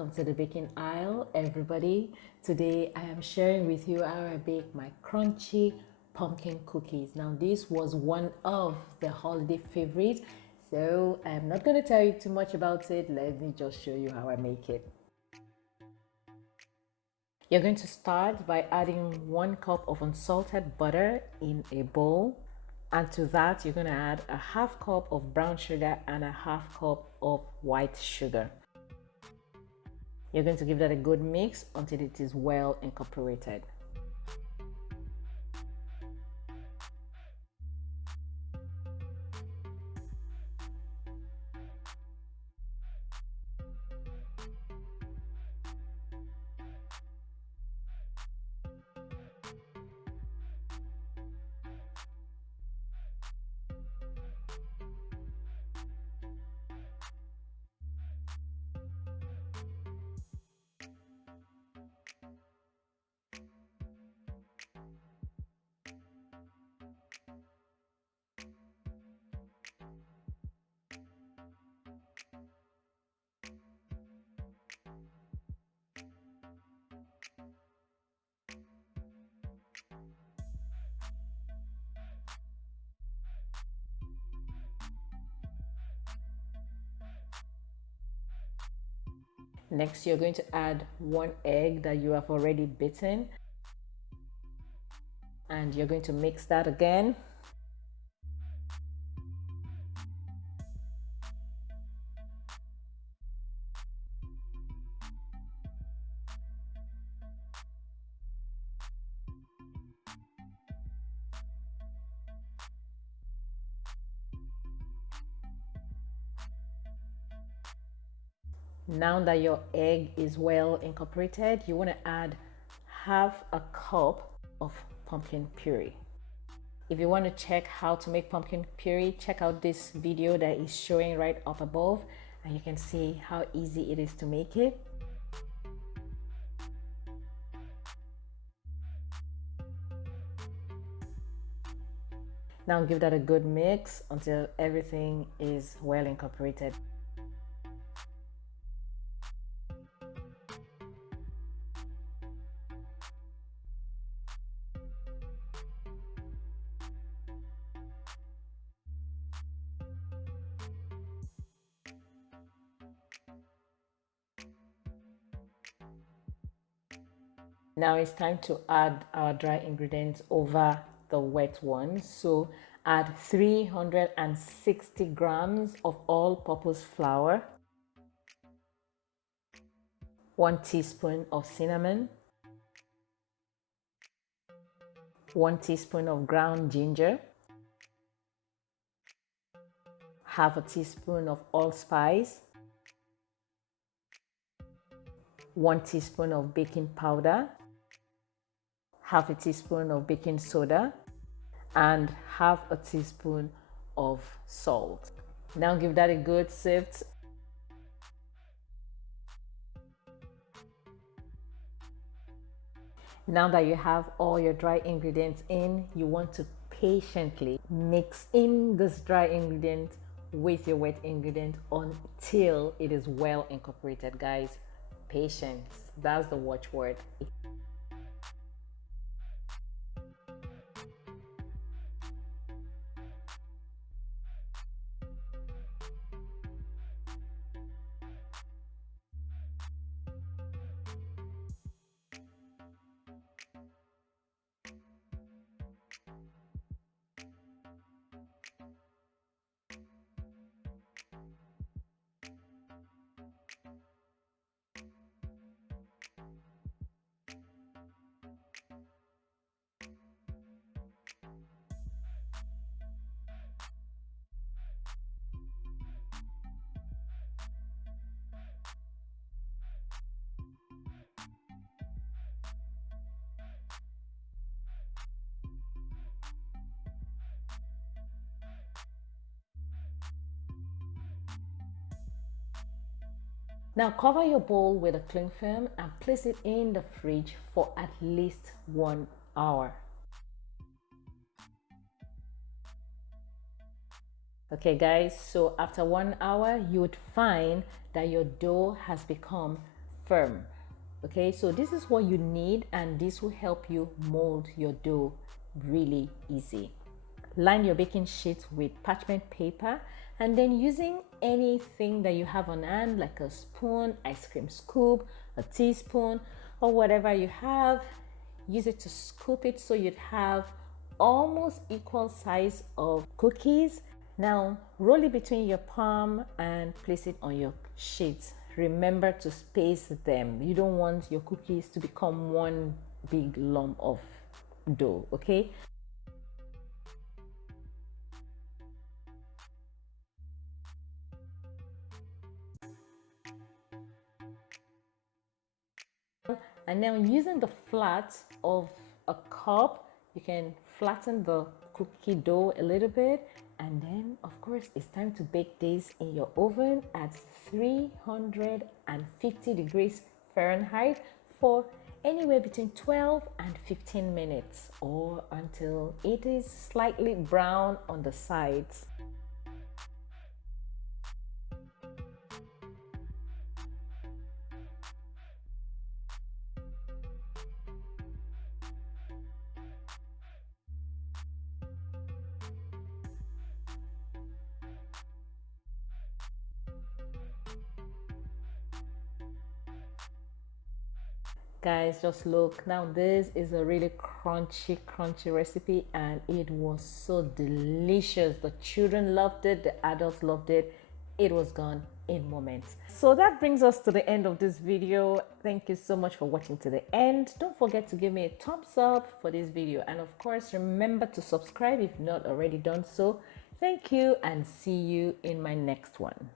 welcome to the baking aisle, everybody. Today I am sharing with you how I bake my crunchy pumpkin cookies. Now this was one of the holiday favorites, so I'm not going to tell you too much about it. Let me just show you how I make it. You're going to start by adding 1 cup of unsalted butter in a bowl, and to that you're going to add a half cup of brown sugar and a half cup of white sugar. You're going to give that a good mix until it is well incorporated. Next, you're going to add 1 egg that you have already beaten, and you're going to mix that again. Now that your egg is well incorporated, you want to add half a cup of pumpkin puree. If you want to check how to make pumpkin puree, check out this video that is showing right up above, and you can see how easy it is to make it. Now give that a good mix until everything is well incorporated. Now it's time to add our dry ingredients over the wet ones. So add 360 grams of all-purpose flour, 1 teaspoon of cinnamon, 1 teaspoon of ground ginger, half a teaspoon of allspice, 1 teaspoon of baking powder, half a teaspoon of baking soda, and half a teaspoon of salt. Now give that a good sift. Now that you have all your dry ingredients in, you want to patiently mix in this dry ingredient with your wet ingredient until it is well incorporated, guys. Patience, that's the watchword. Now cover your bowl with a cling film and place it in the fridge for at least 1 hour. Okay guys, so after 1 hour, you would find that your dough has become firm. Okay, so this is what you need, and this will help you mold your dough really easy. Line your baking sheet with parchment paper, and then using anything that you have on hand, like a spoon, ice cream scoop, a teaspoon, or whatever you have, use it to scoop it so you'd have almost equal size of cookies. Now roll it between your palm and place it on your sheet. Remember to space them. You don't want your cookies to become one big lump of dough, okay? And now using the flat of a cup, you can flatten the cookie dough a little bit. And then of course it's time to bake this in your oven at 350 degrees Fahrenheit for anywhere between 12 and 15 minutes, or until it is slightly brown on the sides. Guys, just look now. This is a really crunchy recipe, and it was so delicious. The children loved it, the adults loved it. It was gone in moments. So that brings us to the end of this video. Thank you so much for watching to the end. Don't forget to give me a thumbs up for this video, and of course remember to subscribe if not already done so. Thank you, and see you in my next one.